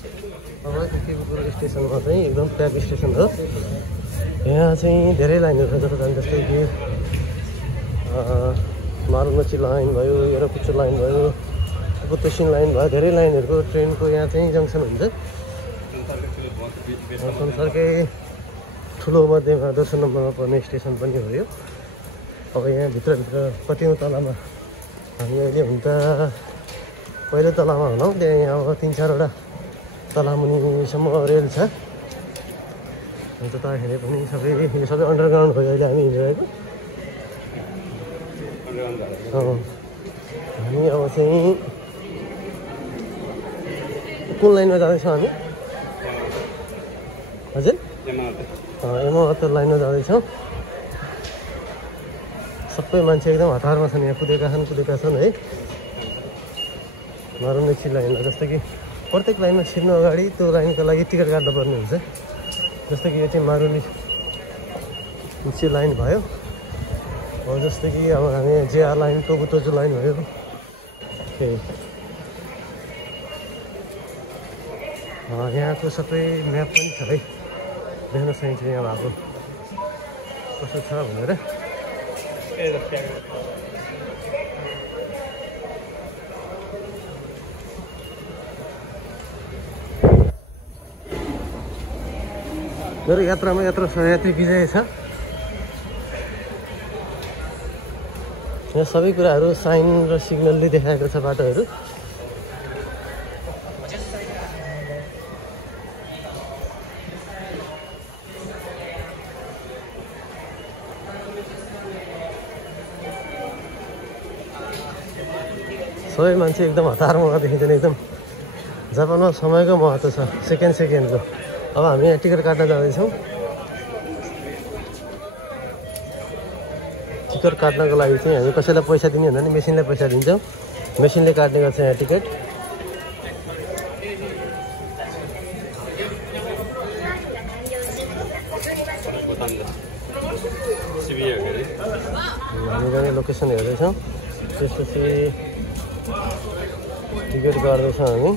अब इकिपुकुर स्टेसनमा चाहिँ एकदम प्याक स्टेसन हो। यहाँ चाहिँ धेरै लाइनहरू छ जस्तै कि मारुमची लाइन भयो, एरोपुच्चो लाइन भयो, पुत्तसिन लाइन भयो, धेरै लाइनहरूको ट्रेनको यहाँ चाहिँ जङ्सन हुन्छ। संसारकै ठुलो मध्येमा दोस्रो नम्बरमा पर्ने स्टेसन पनि हो यो। अब यहाँ भित्रभित्र कतिौँ तलामा हामी अहिले हुन त पहिलो तलामा हुनौँ। त्यहाँ यहाँ अब 3-4वटा तलामुनिसम्म रेल छ। अन्त तलखेरि पनि यो सबै अन्डरग्राउन्ड भयो अहिले हामी हिँडिरहेको। हामी अब चाहिँ कुन लाइनमा जाँदैछौँ हामी? हजुर एमावत लाइनमा जाँदैछौँ। सबै मान्छे एकदम हतारमा छन्, यहाँ कुदेका छन् है। मारुमची लाइनमा जस्तो कि प्रत्येक लाइनमा छिर्नु अगाडि त्यो लाइनको लागि टिकट काट्नु पर्ने हुन्छ। जस्तो कि यो चाहिँ मारुमची लाइन भयो। अब जस्तो कि अब हामी जेआर लाइन, टोकुटोजु लाइन भयो। यहाँको सबै म्याप पनि छ है, देख्न सकिन्छ यहाँ भएको कसो छ भनेर। मेरो यात्रामा यात्री विजय छ। यहाँ सबै कुराहरू साइन र सिग्नलले देखाएको छ बाटोहरू। सबै मान्छे एकदम हतारमा देखिन्छन्। एकदम जापानमा समयको महत्त्व छ, सेकेन्डको। अब हामी यहाँ टिकट काट्न जाँदैछौँ। टिकट काट्नको लागि चाहिँ हामी कसैलाई पैसा दिने हुँदैन, मेसिनलाई पैसा दिन्छौँ। मेसिनले काट्ने गर्छ यहाँ टिकट। हामी जाने लोकेसन हेर्दैछौँ, त्यसपछि टिकट काट्दैछौँ हामी।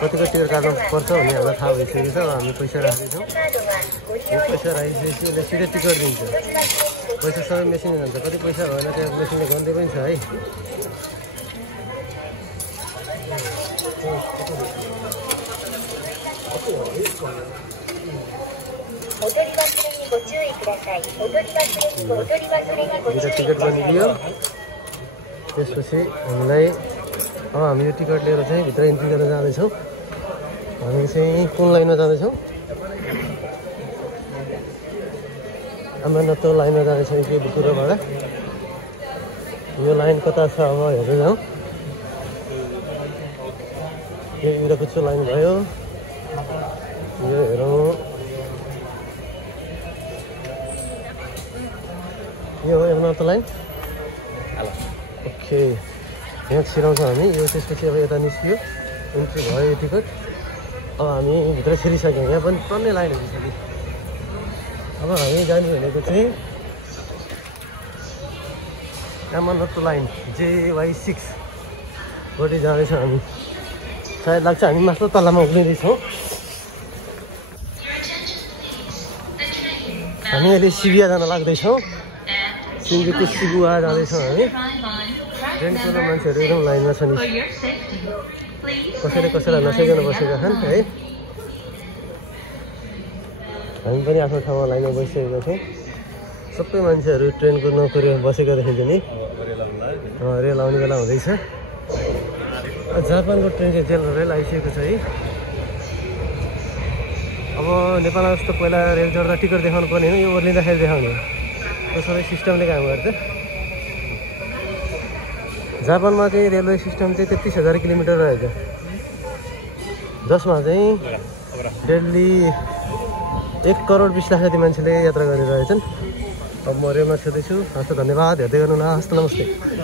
कतिको टिकट काट्नु पर्छ भन्ने हामीलाई थाहा भइसकेको छ। हामी पैसा राख्दैछौँ। यो पैसा राखिसकेपछि उसले सिधै टिकट दिन्छ। पैसा सबै मेसिन जान्छ। कति पैसा भएन त्यहाँ मेसिनले गन्दै पनि छ है। टिकट पनि दियो। त्यसपछि हामीलाई अब हामी यो टिकट लिएर चाहिँ भित्र इन्ट्री गरेर जाँदैछौँ। हामी चाहिँ कुन लाइनमा जाँदैछौँ? अमरनाथ लाइनमा जाँदैछौँ इकिपुकुरबाट। यो लाइन कता छ अब हेर्दै जाउँ। यो इरापुच्चो लाइन भयो। यो हेरौँ, यो हो अमरनाथ लाइन। ओके, यहाँ छिराउँछौँ हामी। यो त्यसपछि अब यता निस्कियो, इन्ट्री भयो यो टिकट। अब हामी भित्र छिरिसक्यौँ। यहाँ पनि टन्नै लाइनहरू छ कि। अब हामी जाने भनेको चाहिँ अमरनाथ लाइन JY6 बाट जाँदैछौँ हामी। सायद लाग्छ हामी मात्र तलमा उक्लिँदैछौँ। हामी अहिले शिबुया जान लाग्दैछौँ। सिन्जुकु शिबुया जाँदैछौँ हामी। ट्रेनको मान्छेहरू एकदम लाइनमा छन्। कसैलाई नसकिकन बसेका छन् है। हामी पनि आफ्नो ठाउँमा लाइनमा बसिसकेका छौँ। सबै मान्छेहरू ट्रेनको नौकरीमा बसेका देखिन्छ नि। रेल आउने बेला हुँदैछ। जापानको ट्रेन चाहिँ जेल रेल आइसकेको छ है। अब नेपालमा जस्तो पहिला रेल चढ्दा टिकट देखाउनु पर्ने होइन, यो ओर्लिँदाखेरि देखाउने। त्यो सबै सिस्टमले काम गर्छ। जापानमा चाहिँ रेलवे सिस्टम चाहिँ 33,000 किलोमिटर रहेछ, जसमा चाहिँ डेली 1 करोड 20 लाख जति मान्छेले यात्रा गरिरहेछन्। अब म रेलमा छिर्दैछु। हस्त धन्यवाद। हेर्दै गर्नु न। हस्त नमस्ते।